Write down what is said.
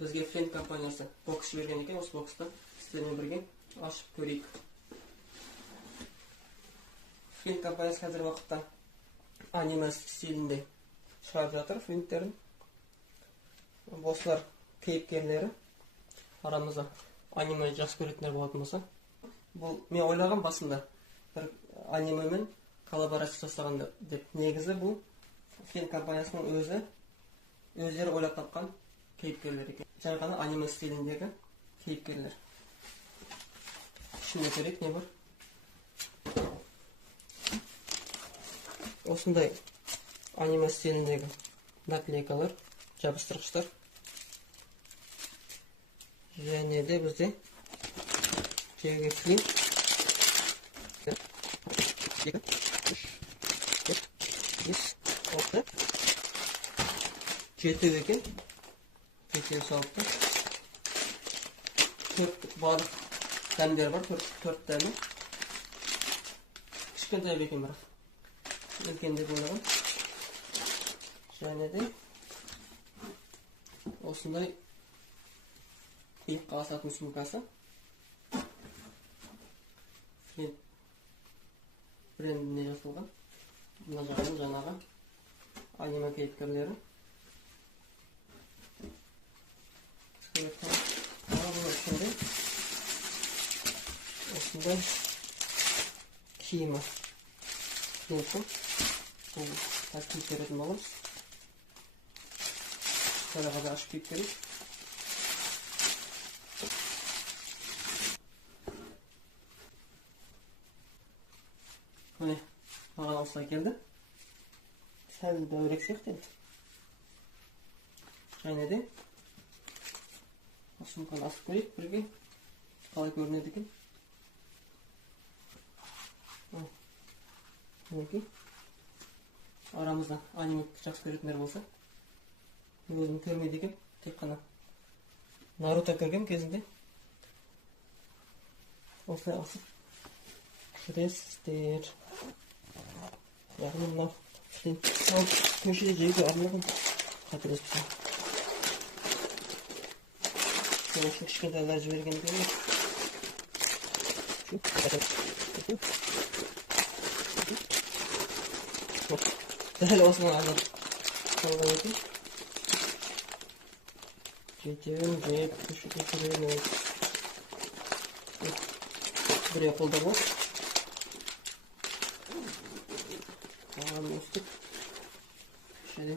Бізге Flint компаниясы бокс жіберген екен. Осы бокста сіздермен бірге ашып көрейік. Flint компаниясы қазір уақытта аниме стилінде шығарып жатыр Flintтерін. Осылар кейіпкерлері. Арамызда аниме жақсы көретіндер болатын болса. Бұл мен ойлаған басында бір анимемен коллаборация жасаған деп. Негізі бұл Flint компаниясының өздері ойлап тапқан кейіпкерлер екен. Жаңа ғана аниме стиліндегі кейіпкерлер. Ішінде көрейік не бар. Осындай аниме стиліндегі наклейкалар, жабыстырғыштар. Және де бізде жерге Flint 2, 3, 4, 5, 6, 7 екен. 7 салыпты. 4 барлық дәмдер бар, 4 дәмі. Кішкентай екен бірақ. Үлкен деп ойлаған. Және де осындай иыққа асатын сумкасы. Flint брендіне жасалған. Мына жағынан жаңағы аниме кейіпкерлері. Бұның ішінде осындай киімі. Flint'ің бұл тәсіліп беретін боламыз. Сәліғада ашып киіп көрейік. Міне, маған осылай келді. Сәл дәурек сияқты енді. Және де сумканы асып көрейік бірге. Қалай көрінеді екен. Мінекей. Арамызда аниме жақсы көретіндер болса. Өзім көрмейді екен. Тек қана Наруто көргем кезінде. Осылай асып күрестер. Яғни мынау Flint көшеде жеуге арналған қателеспесем. Осы кішкентайлар жіберген екен. Дәл осыны алып қалған екен. Жетеуін жеп көшеде жүреміз. Біреу қолда бол. Қалған өстік. Шеде.